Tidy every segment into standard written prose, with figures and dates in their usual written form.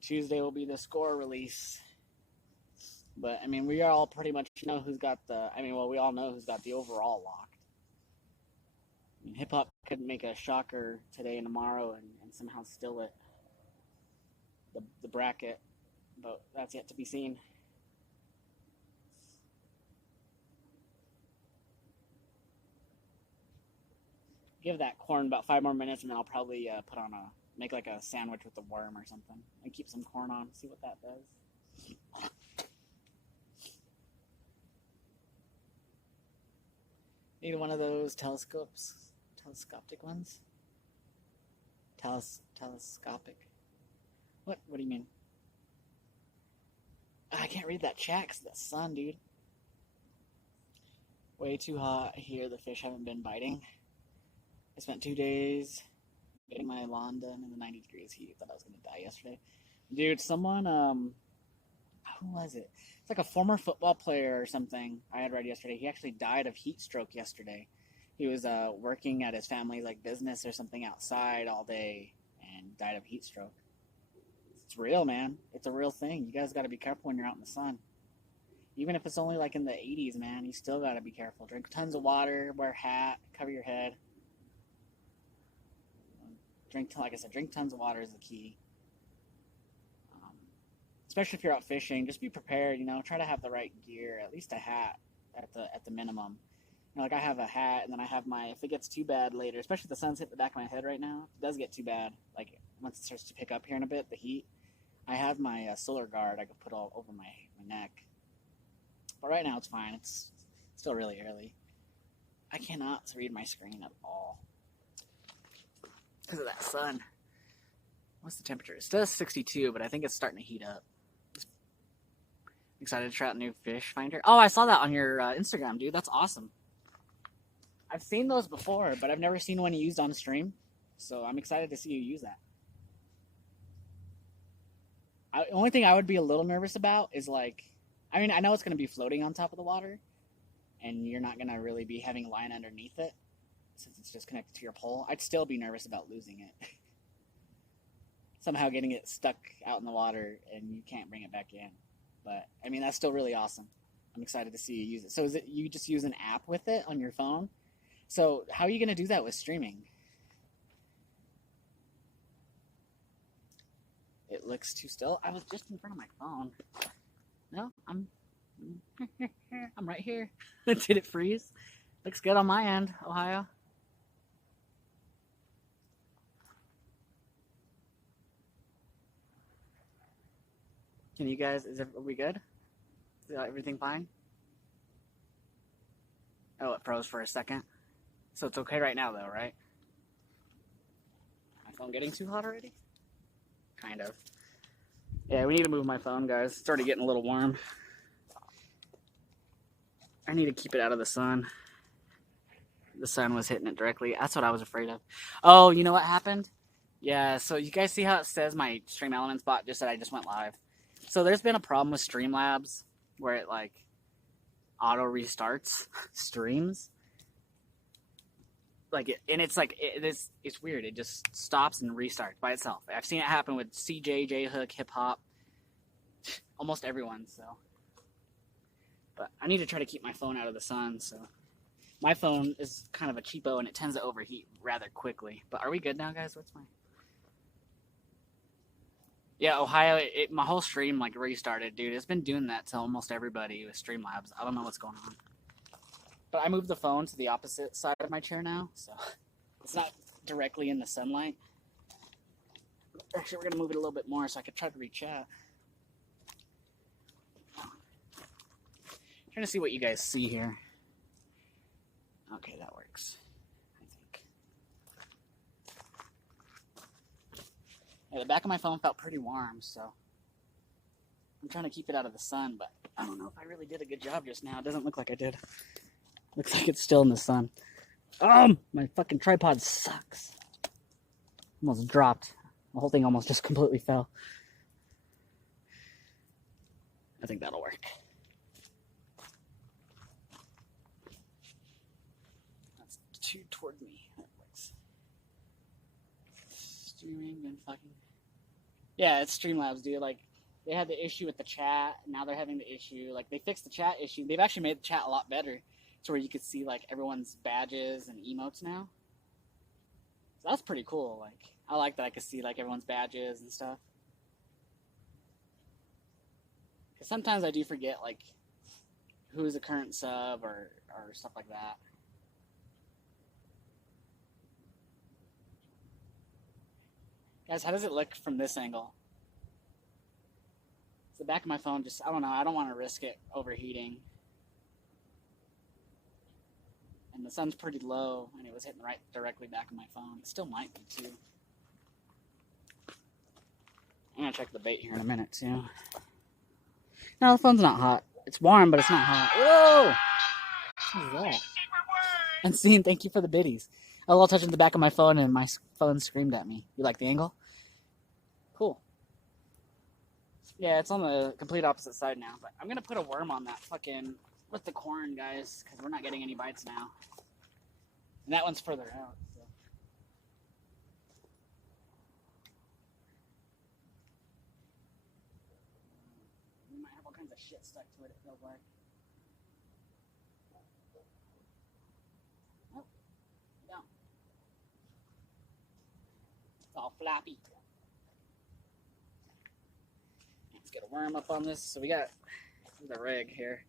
Tuesday will be the score release. But, I mean, we all pretty much know who's got the... I mean, well, we all know who's got the overall locked. I mean, hip-hop could make a shocker today and tomorrow and somehow steal it. The bracket. But that's yet to be seen. Give that corn about 5 more minutes, and then I'll probably make like a sandwich with the worm or something, and keep some corn on. See what that does. Need one of those telescopic ones. Telescopic. What do you mean? I can't read that chat because of the sun, dude. Way too hot here. The fish haven't been biting. I spent 2 days getting my lawn done in the 90 degrees heat. Thought I was going to die yesterday. Dude, someone, who was it? It's like a former football player or something I had read yesterday. He actually died of heat stroke yesterday. He was working at his family's like business or something outside all day and died of heat stroke. It's real, man. It's a real thing. You guys got to be careful when you're out in the sun. Even if it's only like in the 80s, man, you still got to be careful. Drink tons of water, wear a hat, cover your head. Like I said, drink tons of water is the key. Especially if you're out fishing, just be prepared. Try to have the right gear, at least a hat at the minimum. Like I have a hat, and then I have if it gets too bad later, especially if the sun's hit the back of my head right now, if it does get too bad, like once it starts to pick up here in a bit, the heat, I have my solar guard I could put all over my neck. But right now it's fine. It's still really early. I cannot read my screen at all because of that sun. What's the temperature? It says 62, but I think it's starting to heat up. Excited to try out new fish finder. Oh, I saw that on your Instagram, dude. That's awesome. I've seen those before, but I've never seen one used on stream. So I'm excited to see you use that. The only thing I would be a little nervous about is I know it's going to be floating on top of the water, and you're not going to really be having line underneath it since it's just connected to your pole. I'd still be nervous about losing it. Somehow getting it stuck out in the water and you can't bring it back in. But, that's still really awesome. I'm excited to see you use it. So is it you just use an app with it on your phone? So how are you going to do that with streaming? It looks too still. I was just in front of my phone. No, I'm right here. Did it freeze? Looks good on my end, Ohio. Can you guys, are we good? Is everything fine? Oh, it froze for a second. So it's okay right now though, right? My phone getting too hot already? Kind of. Yeah, we need to move my phone, guys. It's already getting a little warm. I need to keep it out of the sun. The sun was hitting it directly. That's what I was afraid of. Oh, you know what happened? Yeah, so you guys see how it says my Stream Elements bot just said I just went live? So there's been a problem with Streamlabs where it auto restarts streams. It's weird. It just stops and restarts by itself. I've seen it happen with CJ, J-Hook, Hip Hop, almost everyone. So, but I need to try to keep my phone out of the sun. So, my phone is kind of a cheapo and it tends to overheat rather quickly. But are we good now, guys? Yeah, Ohio, my whole stream restarted, dude. It's been doing that to almost everybody with Streamlabs. I don't know what's going on. But I moved the phone to the opposite side of my chair now, so it's not directly in the sunlight. Actually, we're going to move it a little bit more so I could try to read chat. Trying to see what you guys see here. Okay, that works. Yeah, the back of my phone felt pretty warm, so I'm trying to keep it out of the sun, but I don't know if I really did a good job just now. It doesn't look like I did. Looks like it's still in the sun. My fucking tripod sucks. Almost dropped. The whole thing almost just completely fell. I think that'll work. That's too toward me. That works. Streaming and fucking... Yeah, it's Streamlabs, dude. Like, they had the issue with the chat. Now they're having the issue. Like, they fixed the chat issue. They've actually made the chat a lot better to where you could see, like, everyone's badges and emotes now. So that's pretty cool. Like, I like that I could see, like, everyone's badges and stuff. Because sometimes I do forget, like, who's a current sub or stuff like that. Guys, how does it look from this angle? It's the back of my phone just, I don't know, I don't want to risk it overheating. And the sun's pretty low, and it was hitting right directly back of my phone. It still might be, too. I'm going to check the bait here in a minute, too. No, the phone's not hot. It's warm, but it's not hot. Whoa! What is that? Unseen, thank you for the biddies. I was touching the back of my phone, and my phone screamed at me. You like the angle? Cool. Yeah, it's on the complete opposite side now, but I'm going to put a worm on that fucking, with the corn, guys, because we're not getting any bites now. And that one's further out, so. We might have all kinds of shit stuck to it, it feels like. Oh, no. It's all flappy. Let's get a worm up on this. So we got the rig here.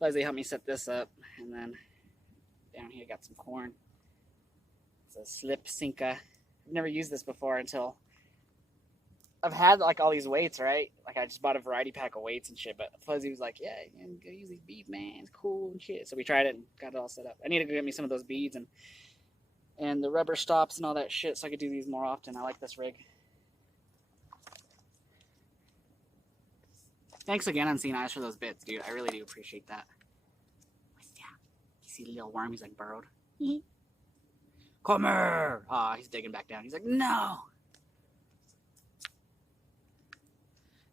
Leslie helped me set this up, and then down here got some corn. It's a slip sinker. I've never used this before until I've had like all these weights, right? Like I just bought a variety pack of weights and shit, but Fuzzy was like, yeah, you can go use these beads, man. It's cool and shit. So we tried it and got it all set up. I need to go get me some of those beads and the rubber stops and all that shit so I could do these more often. I like this rig. Thanks again, Unseen Eyes, for those bits, dude. I really do appreciate that. Yeah. You see the little worm? He's like burrowed. Come here! Aw, he's digging back down. He's like, no! I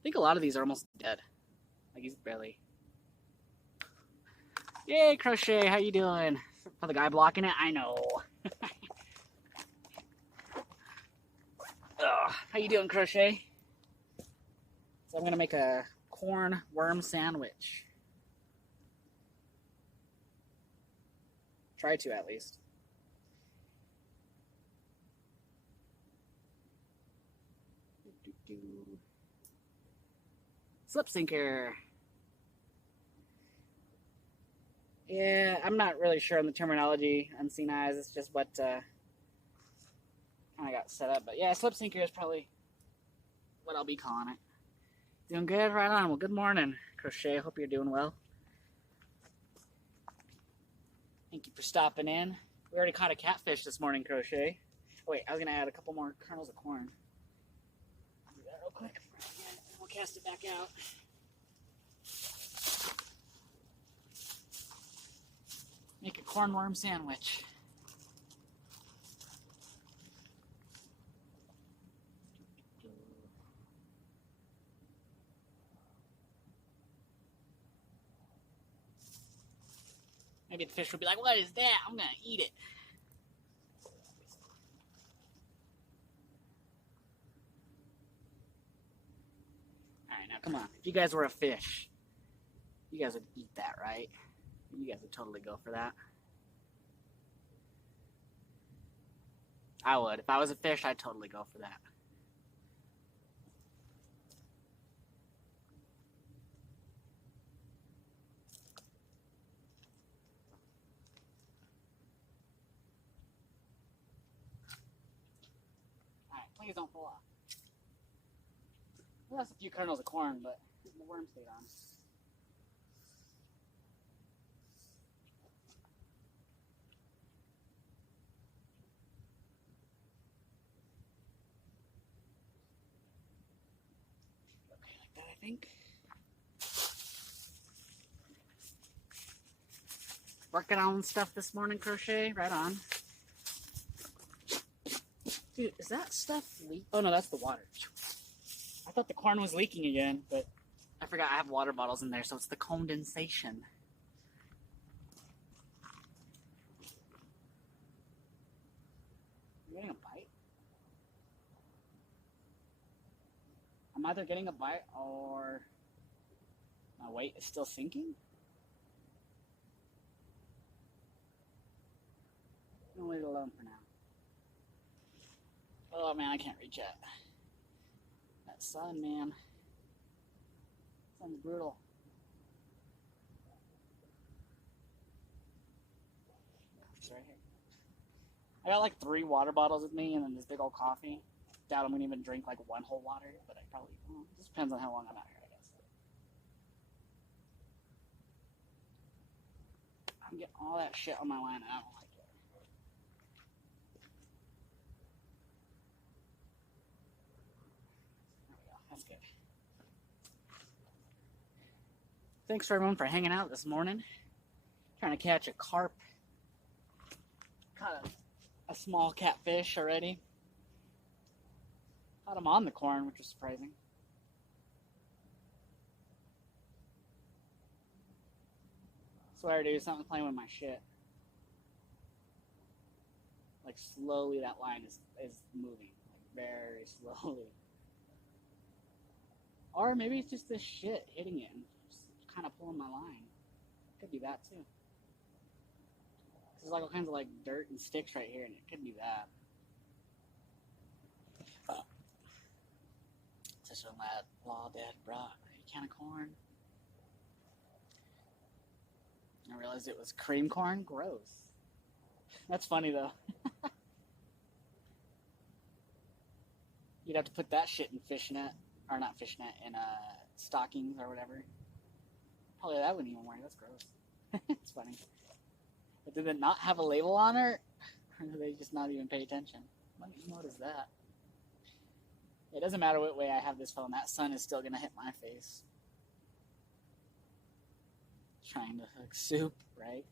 think a lot of these are almost dead. Like, he's barely... Yay, Crochet, how you doing? For the guy blocking it? I know. How you doing, Crochet? So I'm going to make a corn worm sandwich. Try to, at least. Slip sinker. Yeah, I'm not really sure on the terminology. Unseen Eyes, it's just what kind of got set up. But yeah, slip sinker is probably what I'll be calling it. Doing good? Right on. Well, good morning, Crochet. Hope you're doing well. Thank you for stopping in. We already caught a catfish this morning, Crochet. Wait, I was going to add a couple more kernels of corn. I'll do that real quick. We'll cast it back out. Make a corn worm sandwich. Maybe the fish will be like, what is that? I'm going to eat it. Alright, now come on. If you guys were a fish, you guys would eat that, right? You guys would totally go for that. I would. If I was a fish, I'd totally go for that. Alright, please don't fall off. We lost a few kernels of corn, but the worm stayed on. Okay, like that, I think. Working on stuff this morning, Crochet. Right on. Dude, is that stuff leak? Oh, no, that's the water. I thought the corn was leaking again, but I forgot I have water bottles in there, so it's the condensation. You getting a bite? I'm either getting a bite or my weight is still sinking. I'm gonna leave it alone for now. Oh man, I can't reach it. That sun, man. Sun's brutal. It's right here. I got like 3 water bottles with me and then this big old coffee. Doubt I'm gonna even drink like one whole water, but I probably will. It just depends on how long I'm out here, I guess. I'm getting all that shit on my line and I don't like it. There we go. That's good. Thanks for everyone for hanging out this morning. Trying to catch a carp. Caught a small catfish already. Caught him on the corn, which was surprising. Swear, dude, something's playing with my shit. Like slowly, that line is moving, like very slowly. Or maybe it's just this shit hitting it and just kind of pulling my line. Could be that too. There's like all kinds of like dirt and sticks right here, and it could be that. Such a lad, law dad brought a can of corn. I realized it was cream corn. Gross. That's funny though. You'd have to put that shit in fishnet, or not fishnet, in stockings or whatever. Probably that wouldn't even work. That's gross. It's funny. But did it not have a label on it? Or did they just not even pay attention? What is that? It doesn't matter what way I have this phone. That sun is still going to hit my face. Trying to hook soup, right?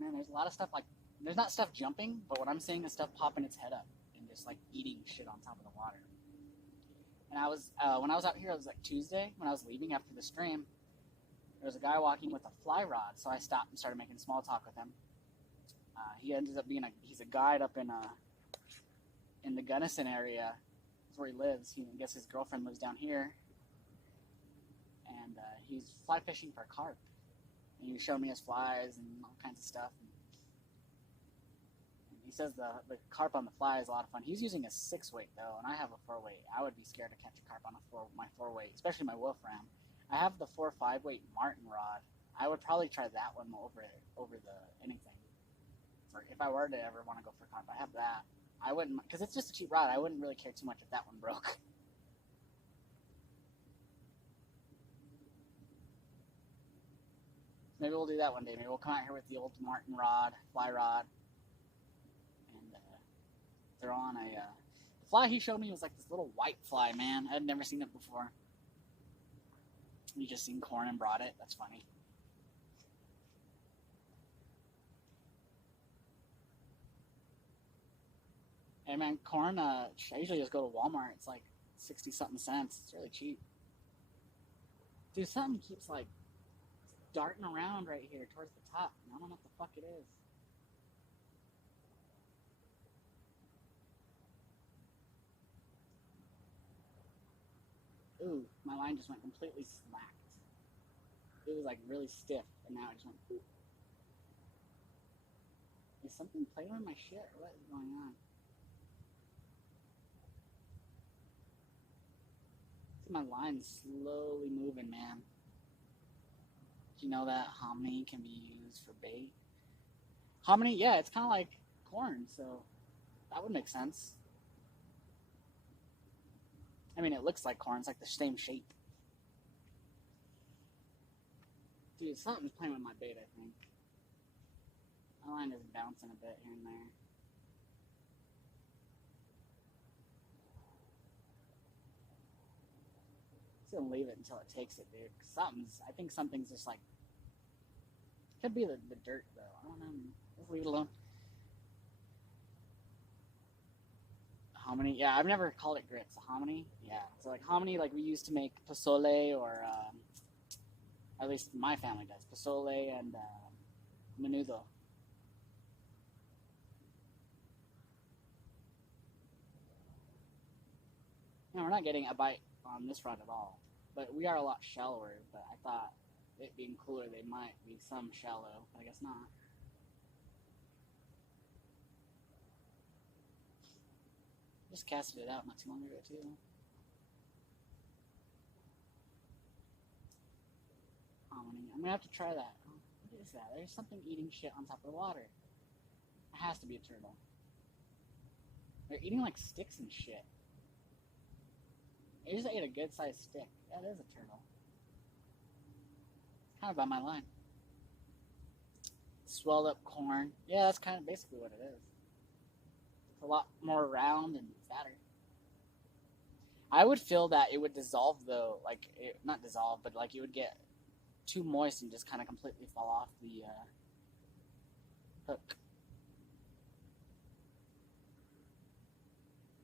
Man, there's a lot of stuff like... There's not stuff jumping, but what I'm seeing is stuff popping its head up and just like eating shit on top of the water. And I was, when I was out here, it was like Tuesday, when I was leaving after the stream, there was a guy walking with a fly rod, so I stopped and started making small talk with him. He ended up being he's a guide up in the Gunnison area. That's where he lives. I guess his girlfriend lives down here. And he's fly fishing for carp. And he was showing me his flies and all kinds of stuff. And he says the carp on the fly is a lot of fun. He's using a 6-weight though, and I have a 4-weight. I would be scared to catch a carp on my 4-weight, especially my wolf ram. I have the 4-5-weight Martin rod. I would probably try that one over the anything. Or if I were to ever want to go for carp, I have that. I wouldn't, because it's just a cheap rod. I wouldn't really care too much if that one broke. Maybe we'll do that one day. Maybe we'll come out here with the old Martin rod, fly rod, and throw on a... the fly he showed me was like this little white fly, man. I had never seen it before. You just seen corn and brought it. That's funny. Hey man, corn, I usually just go to Walmart. It's like 60-something cents. It's really cheap. Dude, something keeps like darting around right here towards the top. I don't know what the fuck it is. Ooh, my line just went completely slacked. It was like really stiff, and now it just went. Ooh. Is something playing with my shit? What is going on? See, my line's slowly moving, man. Do you know that hominy can be used for bait? Hominy, yeah, it's kind of like corn, so that would make sense. I mean, it looks like corn. It's like the same shape. Dude, something's playing with my bait, I think. My line is bouncing a bit here and there. Just gonna leave it until it takes it, dude. I think something's just like... Could be the dirt, though. I don't know. Just leave it alone. Hominy? Yeah, I've never called it grits. Hominy? Yeah. So like hominy, like we used to make pozole or At least my family does. Pozole and menudo. You know, we're not getting a bite on this rod at all, but we are a lot shallower. But I thought it being cooler, they might be some shallow. But I guess not. Just casted it out not too long ago too. I'm gonna have to try that. What is that? There's something eating shit on top of the water. It has to be a turtle. They're eating like sticks and shit. I just ate a good sized stick. Yeah, it is a turtle. It's kind of by my line. Swelled up corn. Yeah, that's kind of basically what it is. It's a lot more round and fatter. I would feel that it would dissolve though, like not dissolve, but like it would get too moist and just kind of completely fall off the hook.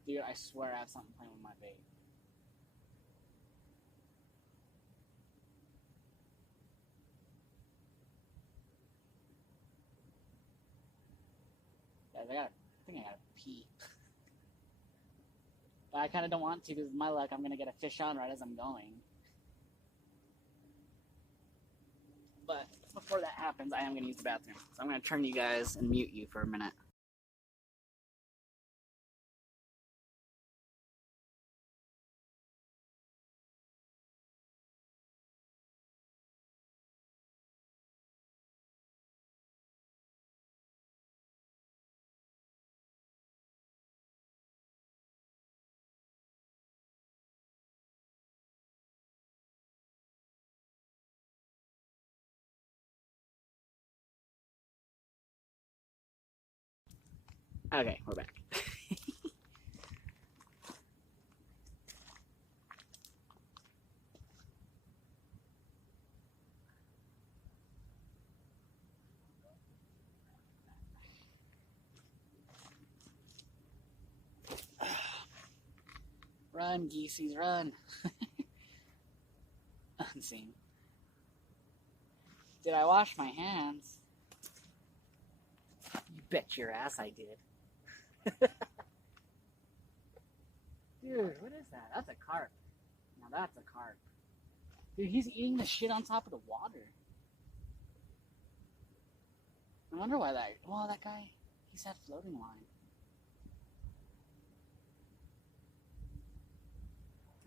Dude, I swear I have something playing with my bait. Guys, I think I gotta pee. But I kind of don't want to because my luck, I'm gonna get a fish on right as I'm going. But before that happens, I am gonna use the bathroom. So I'm gonna turn you guys and mute you for a minute. Okay, we're back. Run, geesies, run. Unseen. Did I wash my hands? You bet your ass I did. Dude, what is that? That's a carp. Now that's a carp. Dude, he's eating the shit on top of the water. I wonder why that... Well, that guy, he's had floating line.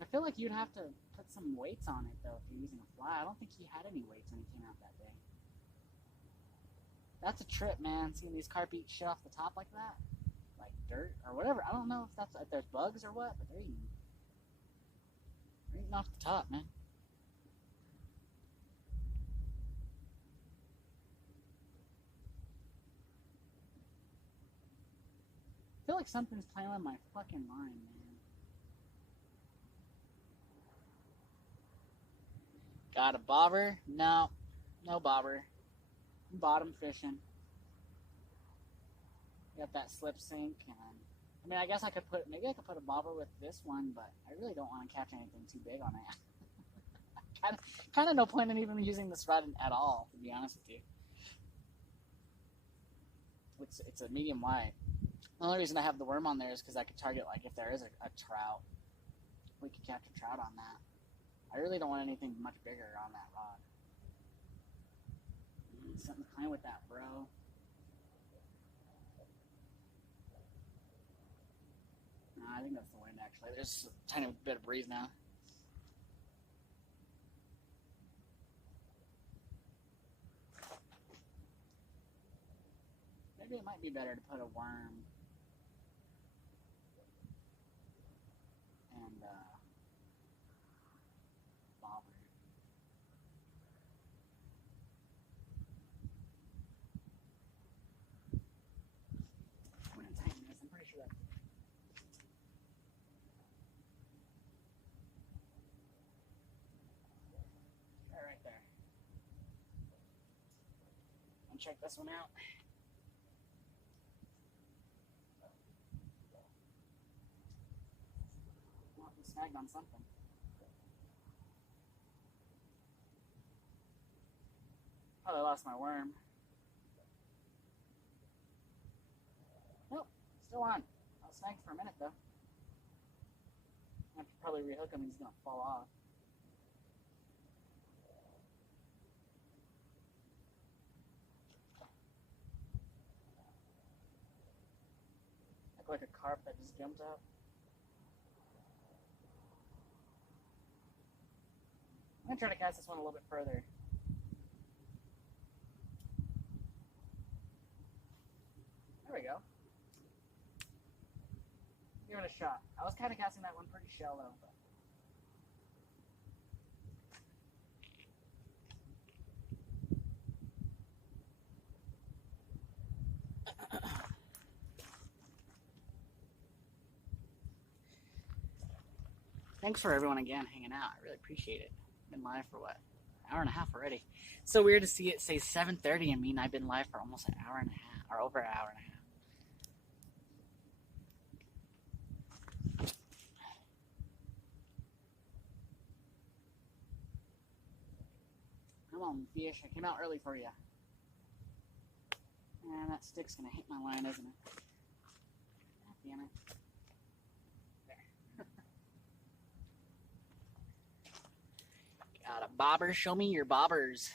I feel like you'd have to put some weights on it, though, if you're using a fly. I don't think he had any weights when he came out that day. That's a trip, man, seeing these carp eat shit off the top like that. Like dirt or whatever. I don't know if there's bugs or what, but they're eating off the top, man. I feel like something's playing with my fucking mind, man. Got a bobber? No, no bobber. Bottom fishing. Got that slip sink, and I mean, I guess I could put a bobber with this one, but I really don't want to catch anything too big on it. kind of no point in even using this rod at all, to be honest with you. It's a medium wide. The only reason I have the worm on there is because I could target, like, if there is a trout, we could catch a trout on that. I really don't want anything much bigger on that rod. Something's playing with that, bro. Nah, I think that's the wind, actually. There's a tiny bit of breeze now. Maybe it might be better to put a worm and bobber. I'm gonna tighten this. I'm pretty sure that's right there. And check this one out. Well, we snagged on something. I lost my worm. Nope, still on. I was snagged for a minute though. I have to probably rehook him. He's gonna fall off. Like a carp that just jumped out. I'm gonna try to cast this one a little bit further. There we go. Give it a shot. I was kind of casting that one pretty shallow, but. Thanks for everyone again hanging out. I really appreciate it. Been live for what? An hour and a half already. So weird to see it say 7:30 and mean I've been live for almost an hour and a half, or over an hour and a half. Come on, fish. I came out early for you. And that stick's gonna hit my line, isn't it? God damn it. There. Got a bobber. Show me your bobbers.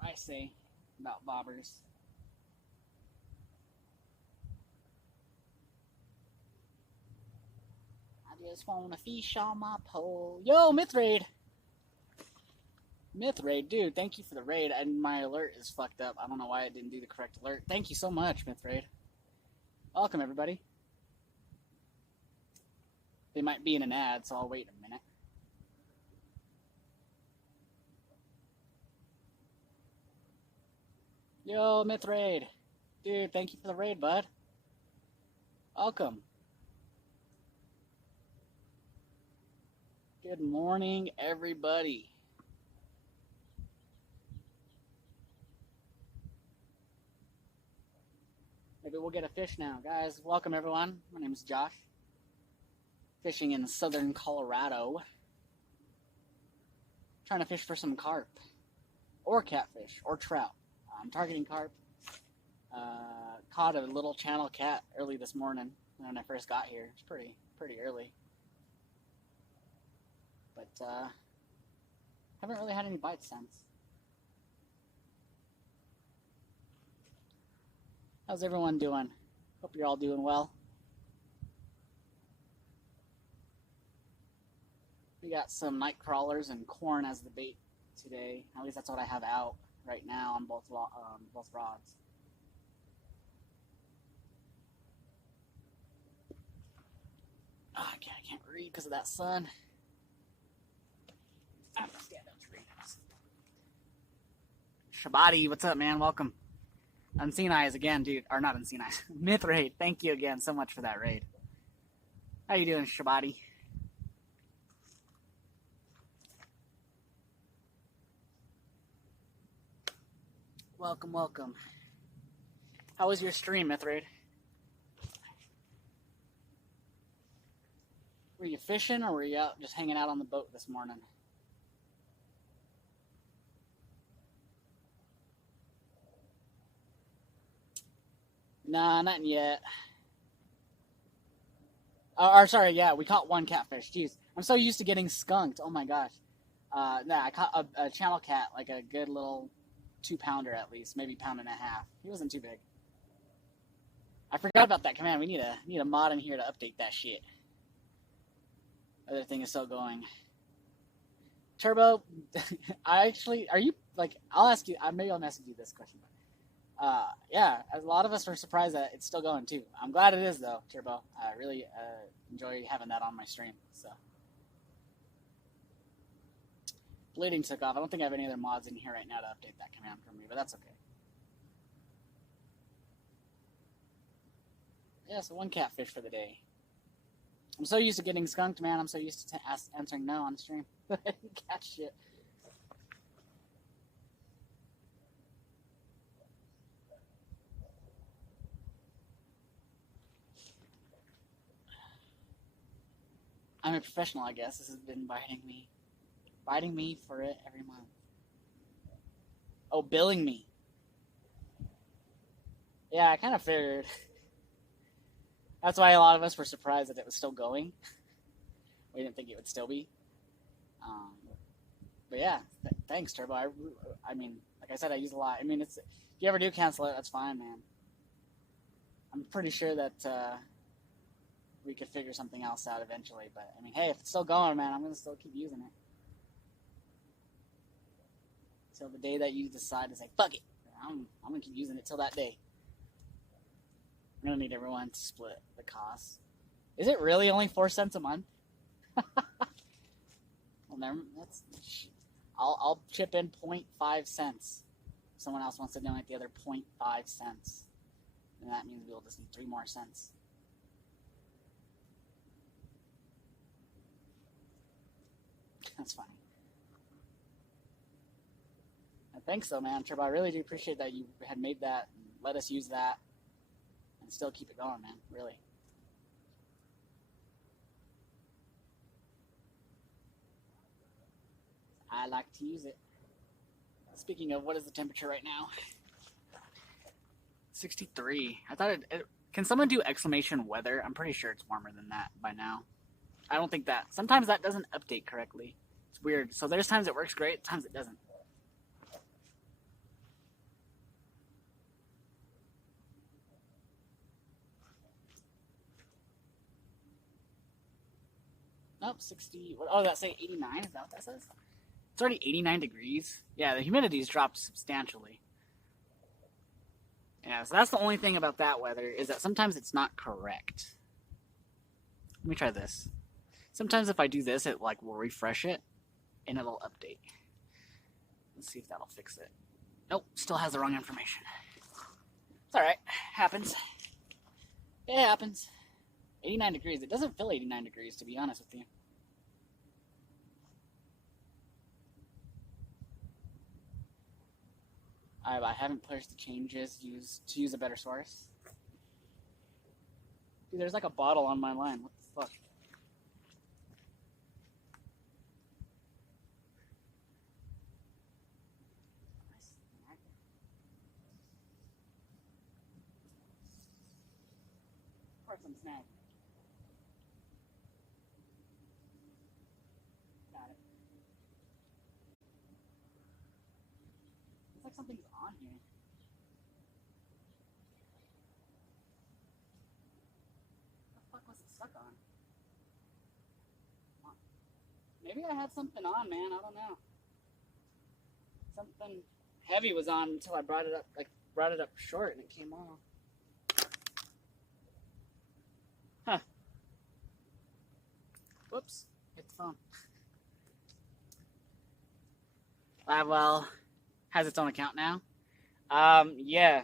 I say about bobbers. I just want a fish on my pole. Yo, Myth Raid! Myth Raid, dude, thank you for the raid. And my alert is fucked up. I don't know why it didn't do the correct alert. Thank you so much, Myth Raid. Welcome, everybody. They might be in an ad, so I'll wait a minute. Yo, Myth Raid. Dude, thank you for the raid, bud. Welcome. Good morning, everybody. Maybe we'll get a fish now. Guys, welcome everyone. My name is Josh. Fishing in southern Colorado. Trying to fish for some carp. Or catfish. Or trout. I'm targeting carp. Caught a little channel cat early this morning when I first got here. It's pretty early. But haven't really had any bites since. How's everyone doing? Hope you're all doing well. We got some night crawlers and corn as the bait today. At least that's what I have out right now on both rods. Oh, I can't read because of that sun. I'm gonna stand up to read this. Shabadi, what's up, man? Welcome. Unseen Eyes again, dude. Or not Unseen Eyes. Myth Raid. Thank you again so much for that raid. How you doing, Shabadi? Welcome, welcome. How was your stream, Myth Raid? Were you fishing or were you out just hanging out on the boat this morning? Nah, not yet. Sorry, yeah, we caught one catfish. Jeez, I'm so used to getting skunked. Oh my gosh. Nah, I caught a channel cat, like a good little 2-pounder at least, maybe pound and a half. He wasn't too big. I forgot about that command. We need a mod in here to update that shit. Other thing is still going. Turbo, are you, like, I'll ask you, maybe I'll message you this question. Yeah, a lot of us are surprised that it's still going too. I'm glad it is though, Turbo. I really enjoy having that on my stream. So, bleeding took off. I don't think I have any other mods in here right now to update that command for me, but that's okay. Yeah, so one catfish for the day. I'm so used to getting skunked, man. I'm so used to answering no on stream. Cat shit. I'm a professional, I guess. This has been biting me for it every month. Oh, billing me. Yeah, I kind of figured. That's why a lot of us were surprised that it was still going. We didn't think it would still be. Um, but yeah, thanks, Turbo. I mean, like I said, I use a lot. I mean, if you ever do cancel it, that's fine, man. I'm pretty sure that we could figure something else out eventually. But I mean, hey, if it's still going, man, I'm gonna still keep using it till the day that you decide to say fuck it. I'm gonna keep using it till that day. I'm gonna need everyone to split the cost. Is it really only 4 cents a month? Well, never. I'll chip in 0.5 cents. If someone else wants to donate the other 0.5 cents, and that means we'll just need 3 more cents. That's funny. I think so, man. Turbo, I really do appreciate that you had made that and let us use that and still keep it going, man. Really. I like to use it. Speaking of, what is the temperature right now? 63. I thought can someone do exclamation weather? I'm pretty sure it's warmer than that by now. I don't think that. Sometimes that doesn't update correctly. It's weird. So there's times it works great, times it doesn't. Nope, 60. Oh, that say 89? Is that what that says? It's already 89 degrees. Yeah, the humidity's dropped substantially. Yeah, so that's the only thing about that weather, is that sometimes it's not correct. Let me try this. Sometimes if I do this, it will refresh it, and it'll update. Let's see if that'll fix it. Nope, still has the wrong information. It's alright, happens. It happens. 89 degrees. It doesn't feel 89 degrees, to be honest with you. I haven't pushed the changes to use a better source. Dude, there's like a bottle on my line. What the fuck? Or some snack. Got it. It's like something's on here. What the fuck was it stuck on? Maybe I had something on, man. I don't know. Something heavy was on until I brought it up short and it came off. Huh. Whoops. Hit the phone. Livewell has its own account now. Yeah.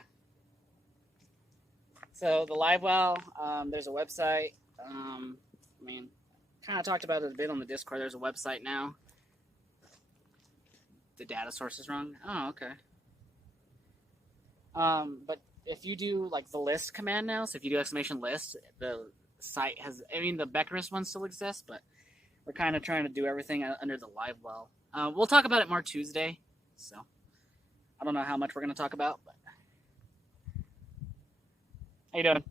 So the Livewell, there's a website. I mean, kind of talked about it a bit on the Discord. There's a website now. The data source is wrong. Oh, okay. But if you do the list command now, so if you do exclamation list, the site has. I mean, the Beckerus one still exists, but we're kind of trying to do everything under the Livewell. We'll talk about it more Tuesday. So I don't know how much we're going to talk about, but how you doing?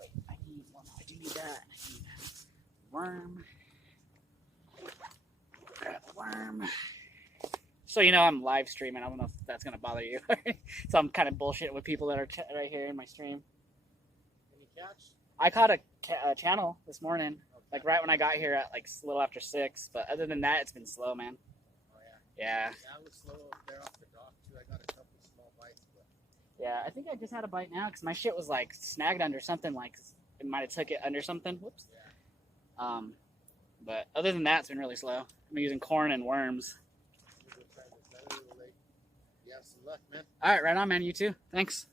Wait, I do need that. I need worm. Grab a worm. So I'm live streaming. I don't know if that's going to bother you. So I'm kind of bullshitting with people that are right here in my stream. Any catch? I caught a channel this morning, right when I got here at a little after 6. But other than that, it's been slow, man. Oh yeah. Yeah. I was slow up there off the dock too. I got a couple small bites, but Yeah, I think I just had a bite now because my shit was snagged under something. It might have took it under something. Whoops. yeah. But other than that, it's been really slow. I'm using corn and worms. We'll try this another little late. You have some luck, man. All right, right on, man. You too. Thanks.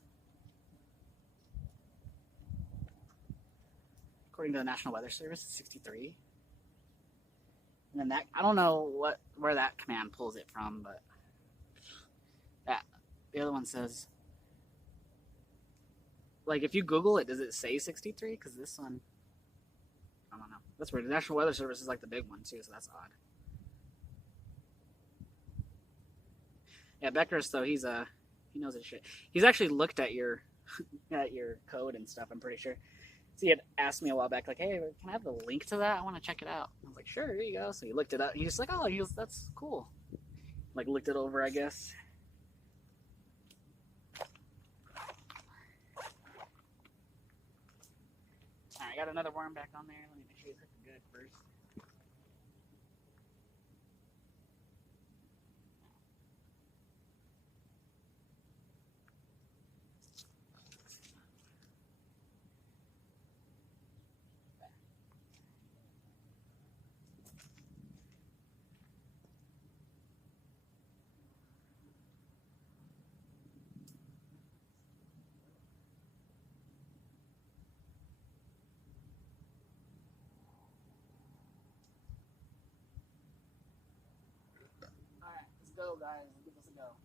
According to the National Weather Service, it's 63. And then that, I don't know where that command pulls it from, but the other one says, if you Google it, does it say 63? Because this one, I don't know. That's weird. The National Weather Service is the big one too, so that's odd. Yeah, Becker's though he knows his shit. He's actually looked at your code and stuff. I'm pretty sure. So he had asked me a while back, like, "Hey, can I have the link to that? I want to check it out." I was like, "Sure, here you go." So he looked it up. He's just like, "Oh, that's cool." Like looked it over, I guess. All right, I got another worm back on there. Let me make sure he's looking good first. All right, let's go, guys. Give this a go.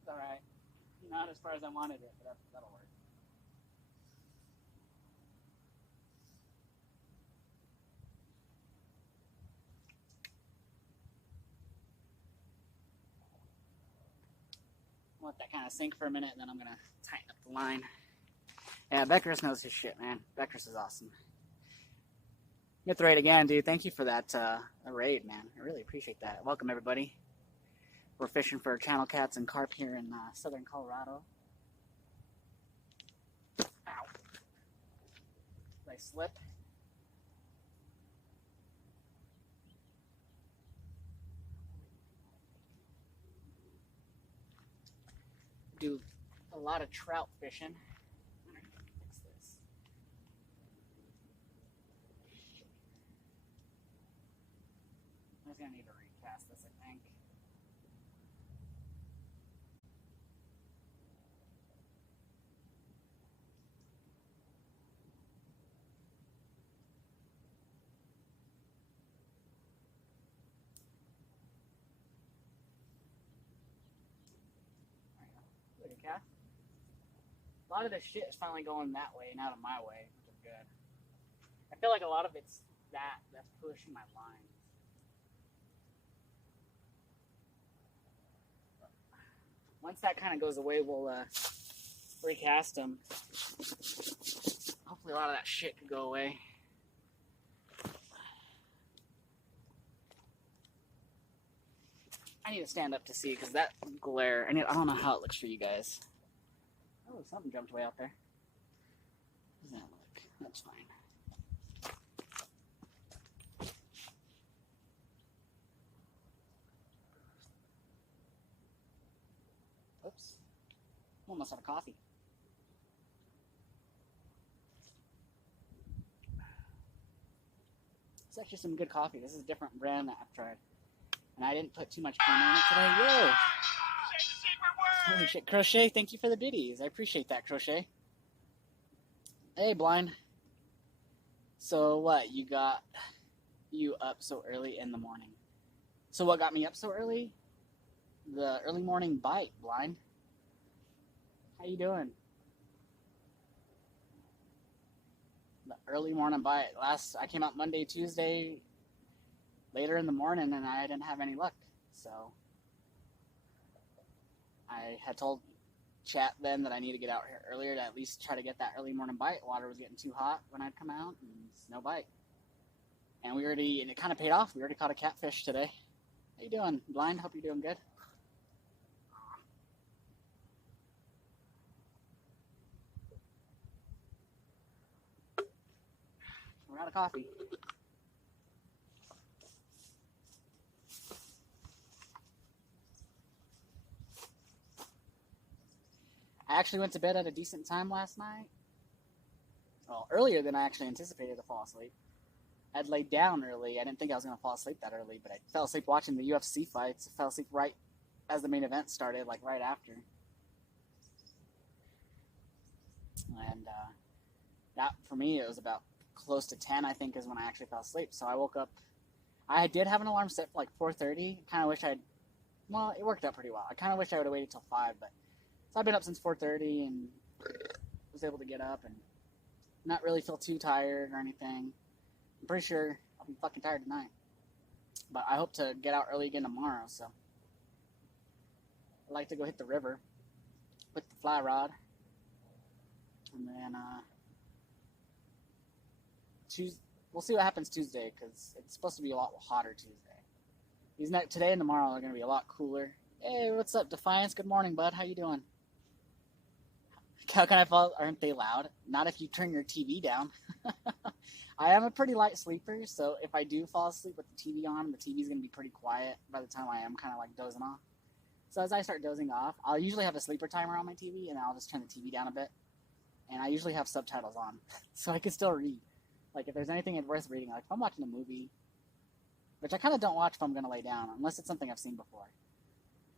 It's all right. Not as far as I wanted it, but that'll work. Let that kind of sink for a minute, and then I'm gonna tighten up the line. Yeah, Beckers knows his shit, man. Beckers is awesome. Mythraid again, dude. Thank you for that raid, man. I really appreciate that. Welcome, everybody. We're fishing for channel cats and carp here in southern Colorado. Ow. Did I slip? Do a lot of trout fishing. Fix this. I'm just gonna need to recast this, I think. There you go. Cast. A lot of this shit is finally going that way and out of my way, which is good. I feel like a lot of it's that's pushing my lines. Once that kind of goes away, we'll recast them. Hopefully a lot of that shit could go away. I need to stand up to see, because that glare, I don't know how it looks for you guys. Oh, something jumped way out there. How does that look? That's fine. Oops. Almost out of coffee. It's actually some good coffee. This is a different brand that I've tried. And I didn't put too much creamer in it today. Yo! Holy shit. Crochet, thank you for the biddies. I appreciate that, Crochet. Hey, Blind. So what? You got you up so early in the morning. So what got me up so early? The early morning bite, Blind. How you doing? The early morning bite. I came out Monday, Tuesday, later in the morning, and I didn't have any luck. So I had told chat then that I need to get out here earlier to at least try to get that early morning bite. Water was getting too hot when I'd come out, and no bite. And it kind of paid off. We already caught a catfish today. How you doing, Blind? Hope you're doing good. We're out of coffee. I actually went to bed at a decent time last night. Well, earlier than I actually anticipated to fall asleep. I'd laid down early. I didn't think I was going to fall asleep that early, but I fell asleep watching the UFC fights. I fell asleep right as the main event started, like right after. And that, for me, it was about close to 10, I think, is when I actually fell asleep. So I woke up. I did have an alarm set for like 4:30. Kind of wish well, it worked out pretty well. I kind of wish I would have waited till 5, but so I've been up since 4:30 and was able to get up and not really feel too tired or anything. I'm pretty sure I'll be fucking tired tonight. But I hope to get out early again tomorrow, so I'd like to go hit the river with the fly rod. And then we'll see what happens Tuesday, because it's supposed to be a lot hotter Tuesday. Today and tomorrow are going to be a lot cooler. Hey, what's up, Defiance? Good morning, bud. How you doing? How can I fall? Aren't they loud? Not if you turn your TV down. I am a pretty light sleeper, so if I do fall asleep with the TV on, the TV's going to be pretty quiet by the time I am kind of like dozing off. So as I start dozing off, I'll usually have a sleeper timer on my TV, and I'll just turn the TV down a bit. And I usually have subtitles on, so I can still read. Like, if there's anything worth reading, like if I'm watching a movie, which I kind of don't watch if I'm going to lay down, unless it's something I've seen before.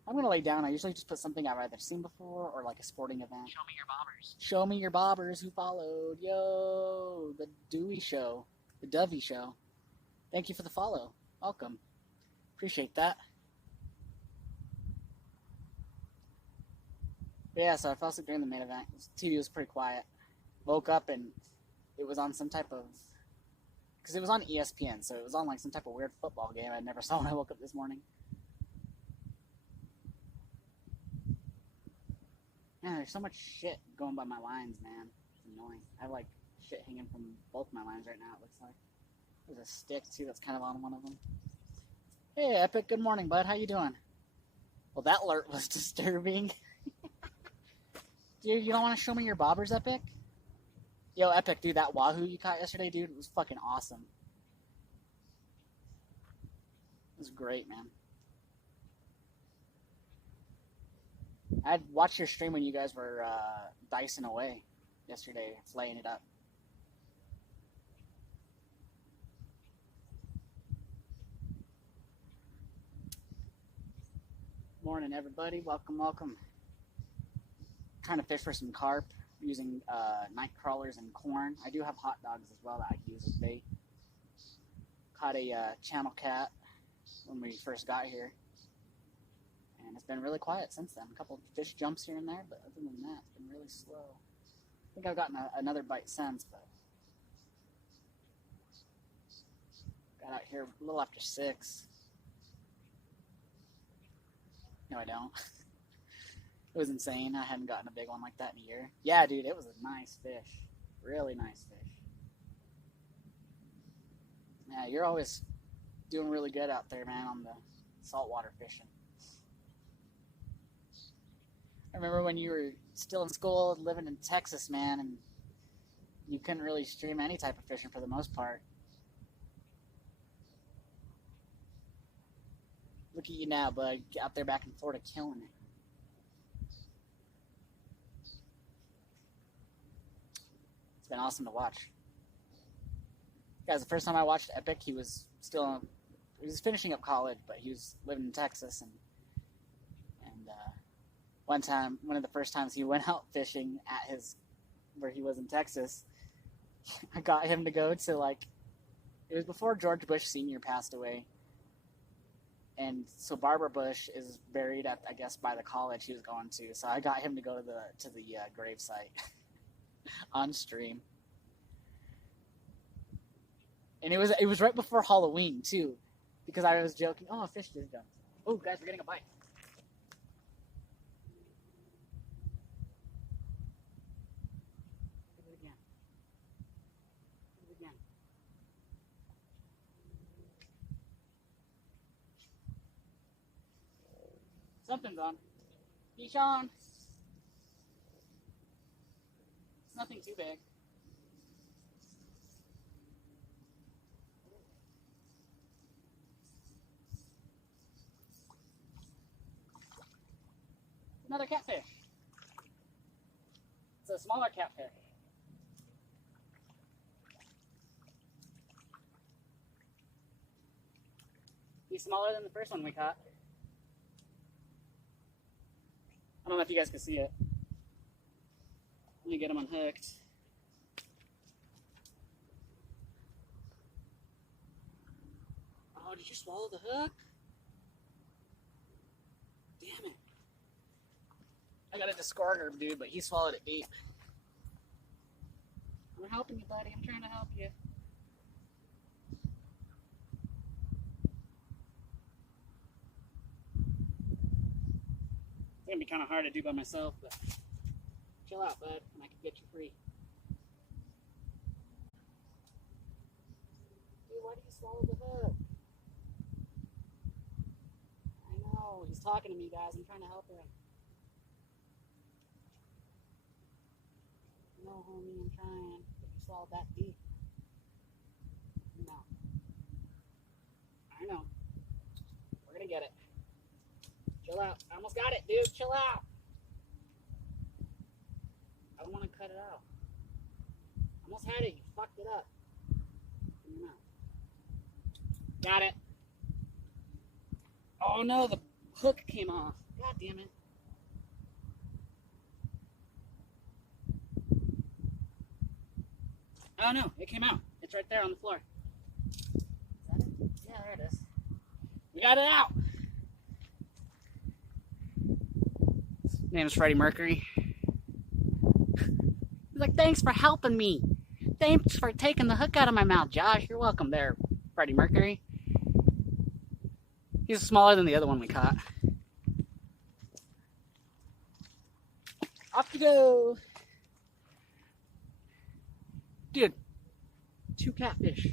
If I'm going to lay down, I usually just put something I've either seen before or like a sporting event. Show me your bobbers. Show me your bobbers who followed. Yo, the Dewey Show. The Dovey Show. Thank you for the follow. Welcome. Appreciate that. But yeah, so I fell asleep during the main event. The TV was pretty quiet. Woke up and it was on some type of... Because it was on ESPN, so it was on like some type of weird football game I never saw when I woke up this morning. Man, there's so much shit going by my lines, man. It's annoying. I have like shit hanging from both my lines right now, it looks like. There's a stick too that's kind of on one of them. Hey, Epic, good morning, bud. How you doing? Well, that alert was disturbing. Dude, you don't want to show me your bobbers, Epic? Yo, Epic, dude, that wahoo you caught yesterday, dude, it was fucking awesome. It was great, man. I watched your stream when you guys were dicing away yesterday, flaying it up. Morning, everybody. Welcome, welcome. Trying to fish for some carp using night crawlers and corn. I do have hot dogs as well that I can use as bait. Caught a channel cat when we first got here. And it's been really quiet since then. A couple fish jumps here and there, but other than that, it's been really slow. I think I've gotten another bite since, but got out here a little after 6. No, I don't. It was insane. I hadn't gotten a big one like that in a year. Yeah, dude, it was a nice fish. Really nice fish. Yeah, you're always doing really good out there, man, on the saltwater fishing. I remember when you were still in school, living in Texas, man, and you couldn't really stream any type of fishing for the most part. Look at you now, bud, out there back in Florida killing it. It's been awesome to watch. Guys, the first time I watched Epic, he was finishing up college, but he was living in Texas, and one of the first times he went out fishing at where he was in Texas, I got him to go to it was before George Bush Sr. passed away. And so Barbara Bush is buried at, I guess, by the college he was going to. So I got him to go to the gravesite on stream. And it was right before Halloween too, because I was joking. Oh, a fish just jumped. Oh, guys, we're getting a bite. Something's on. He's on. It's nothing too big. Another catfish. It's a smaller catfish. He's smaller than the first one we caught. I don't know if you guys can see it. Let me get him unhooked. Oh, did you swallow the hook? Damn it. I got a discarder, dude, but he swallowed it deep. I'm helping you, buddy. I'm trying to help you. It's gonna be kind of hard to do by myself, but chill out, bud, and I can get you free. Dude, why do you swallow the hook? I know, he's talking to me, guys. I'm trying to help him. No, homie, I'm trying. But you swallowed that deep. No. I know. We're gonna get it. Chill out. I almost got it, dude. Chill out. I don't want to cut it out. I almost had it. You fucked it up. In your mouth. Got it. Oh no, the hook came off. God damn it. Oh no, it came out. It's right there on the floor. Is that it? Yeah, there it is. We got it out. His name is Freddie Mercury. He's like, thanks for helping me. Thanks for taking the hook out of my mouth, Josh. You're welcome there, Freddie Mercury. He's smaller than the other one we caught. Off you go. Dude, 2 catfish.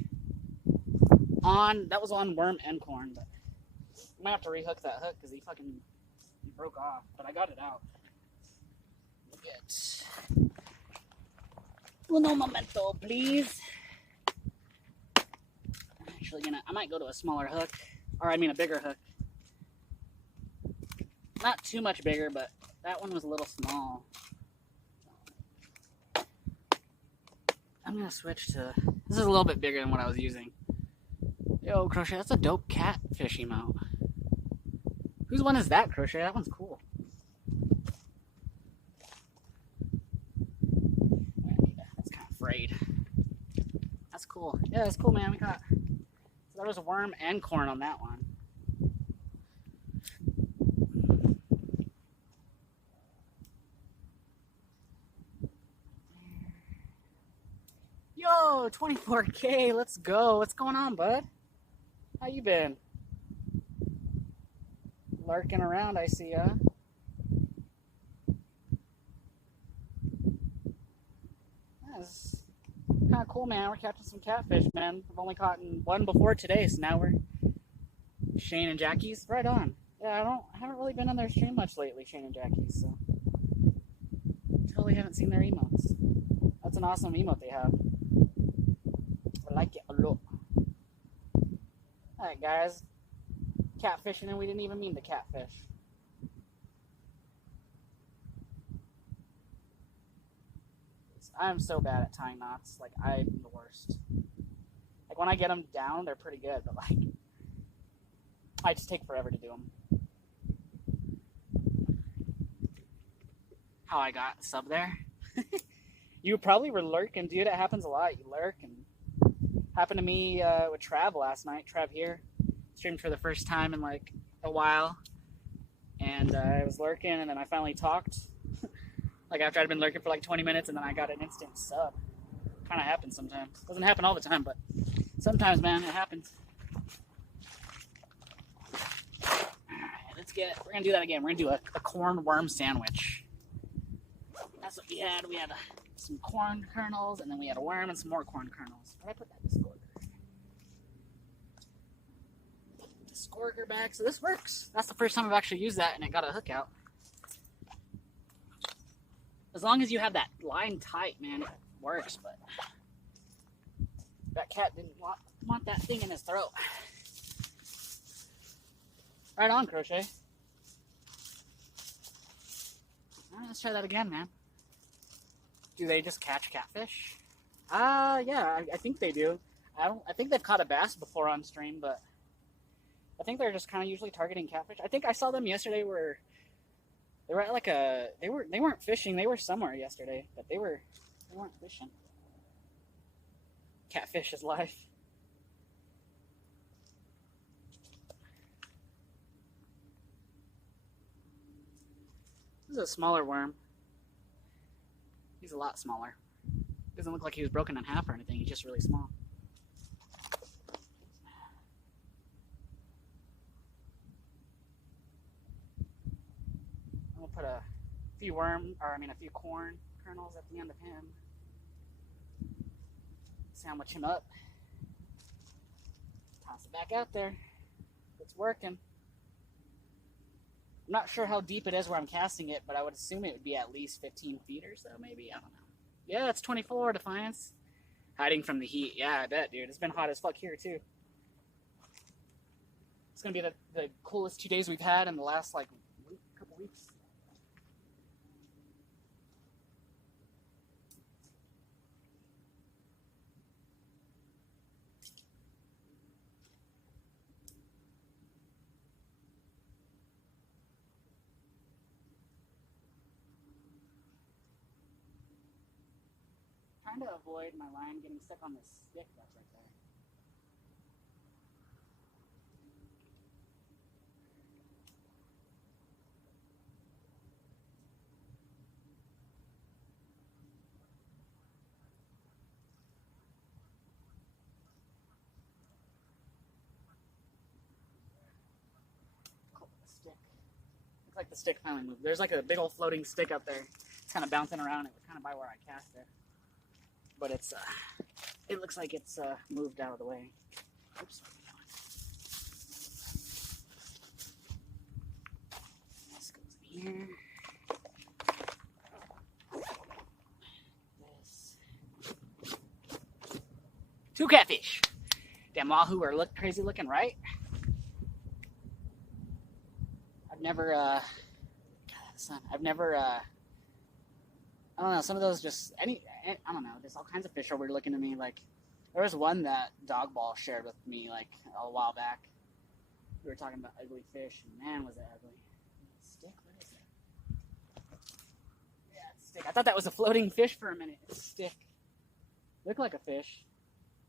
That was on worm and corn, but I might have to rehook that hook because he broke off, but I got it out. Get uno momento, please. I'm actually I might go to a smaller hook, or I mean a bigger hook. Not too much bigger, but that one was a little small. I'm gonna switch to, this is a little bit bigger than what I was using. Yo, Crochet, that's a dope catfish emote. Whose one is that, Crochet? That one's cool. That's kind of frayed. That's cool. Yeah, that's cool, man. We got, so there was a worm and corn on that one. Yo, 24K, let's go. What's going on, bud? How you been? Lurking around, I see ya. That's kind of cool, man. We're catching some catfish, man. I've only caught one before today, so now we're Shane and Jackie's. Right on. Yeah, I haven't really been on their stream much lately, Shane and Jackie's, so totally haven't seen their emotes. That's an awesome emote they have. I like it a lot. Alright, guys. Catfishing, and we didn't even mean to catfish. I'm so bad at tying knots. Like, I'm the worst. Like, when I get them down, they're pretty good, but, like, I just take forever to do them. How I got sub there. You probably were lurking, dude. It happens a lot. You lurk, and happened to me with Trav last night. Trav here. Streamed for the first time in, like, a while. And I was lurking, and then I finally talked. Like, after I'd been lurking for, like, 20 minutes, and then I got an instant sub. Kind of happens sometimes. Doesn't happen all the time, but sometimes, man, it happens. Alright, we're going to do that again. We're going to do a corn worm sandwich. That's what we had. We had some corn kernels, and then we had a worm and some more corn kernels. Where did I put that Discorder back? So this works. That's the first time I've actually used that, and it got a hook out. As long as you have that line tight, man, it works, but that cat didn't want that thing in his throat. Right on, Crochet. All right, let's try that again, man. Do they just catch catfish? Yeah, I think they do. I think they've caught a bass before on stream, but I think they're just kind of usually targeting catfish. I think I saw them yesterday where they were at like they weren't fishing. They were somewhere yesterday, but they weren't fishing. Catfish is life. This is a smaller worm. He's a lot smaller. Doesn't look like he was broken in half or anything. He's just really small. I'm gonna put a few corn kernels at the end of him. Sandwich him up. Toss it back out there. It's working. I'm not sure how deep it is where I'm casting it, but I would assume it would be at least 15 feet or so, maybe. I don't know. Yeah, it's 24, Defiance. Hiding from the heat. Yeah, I bet, dude. It's been hot as fuck here, too. It's going to be the coolest 2 days we've had in the last, like, couple weeks. Trying to avoid my line getting stuck on this stick that's right there. Stick. Looks like the stick finally moved. There's like a big old floating stick up there. It's kind of bouncing around. It was kind of by where I cast it. But it looks like it's moved out of the way. Oops. This goes in here. This. 2 catfish. Damn wahoo are crazy looking, right? I've never, I don't know, some of those just, I don't know, there's all kinds of fish are weird looking to me. Like, there was one that Dogball shared with me, like, a while back. We were talking about ugly fish, and man, was it ugly. Stick? What is it? Yeah, it's a stick. I thought that was a floating fish for a minute. It's a stick. Looked like a fish.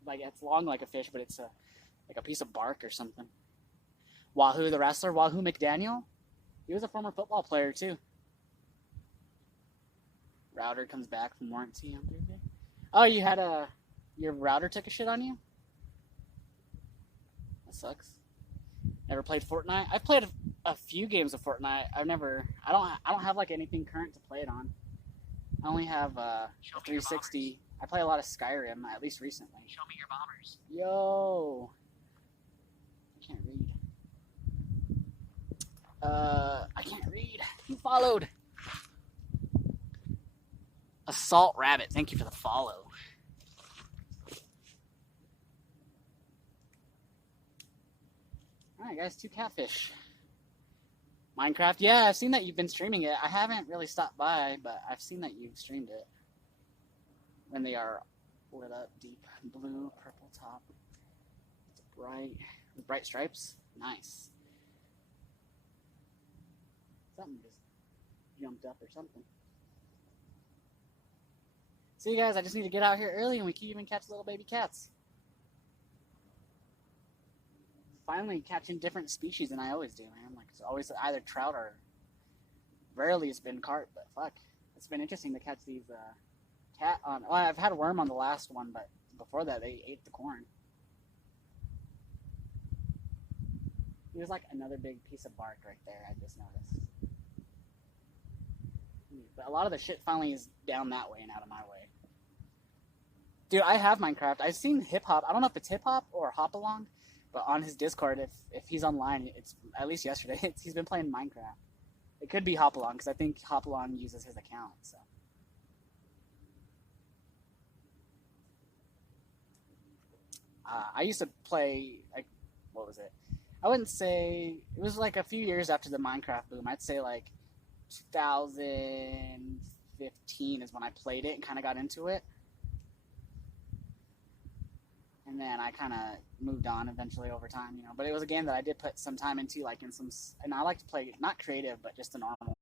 Like, it's long like a fish, but it's like a piece of bark or something. Wahoo the wrestler, Wahoo McDaniel. He was a former football player, too. Router comes back from warranty on Thursday. Oh, you had your router took a shit on you? That sucks. Never played Fortnite? I've played a few games of Fortnite. I don't have like anything current to play it on. I only have a 360. I play a lot of Skyrim, at least recently. Show me your bombers. Yo. I can't read. I can't read. Who followed? Assault Rabbit, thank you for the follow. Alright guys, 2 catfish. Minecraft, yeah, I've seen that you've been streaming it. I haven't really stopped by, but I've seen that you've streamed it. When they are lit up, deep blue, purple top. It's bright, with bright stripes. Nice. Something just jumped up or something. See, guys, I just need to get out here early and we can even catch little baby cats. Finally catching different species than I always do, man. Like, it's always either trout or rarely it's been carp, but fuck. It's been interesting to catch these cat on. Well, I've had a worm on the last one, but before that they ate the corn. There's like another big piece of bark right there, I just noticed. But a lot of the shit finally is down that way and out of my way. Dude, I have Minecraft. I've seen Hip Hop. I don't know if it's Hip Hop or Hop Along, but on his Discord, if he's online, it's at least yesterday, he's been playing Minecraft. It could be Hop Along, because I think Hop Along uses his account, so. I used to play, like, what was it? I wouldn't say, it was like a few years after the Minecraft boom. I'd say like 2015 is when I played it and kind of got into it. And then I kind of moved on eventually over time, you know. But it was a game that I did put some time into, like in some, and I like to play, not creative, but just the normal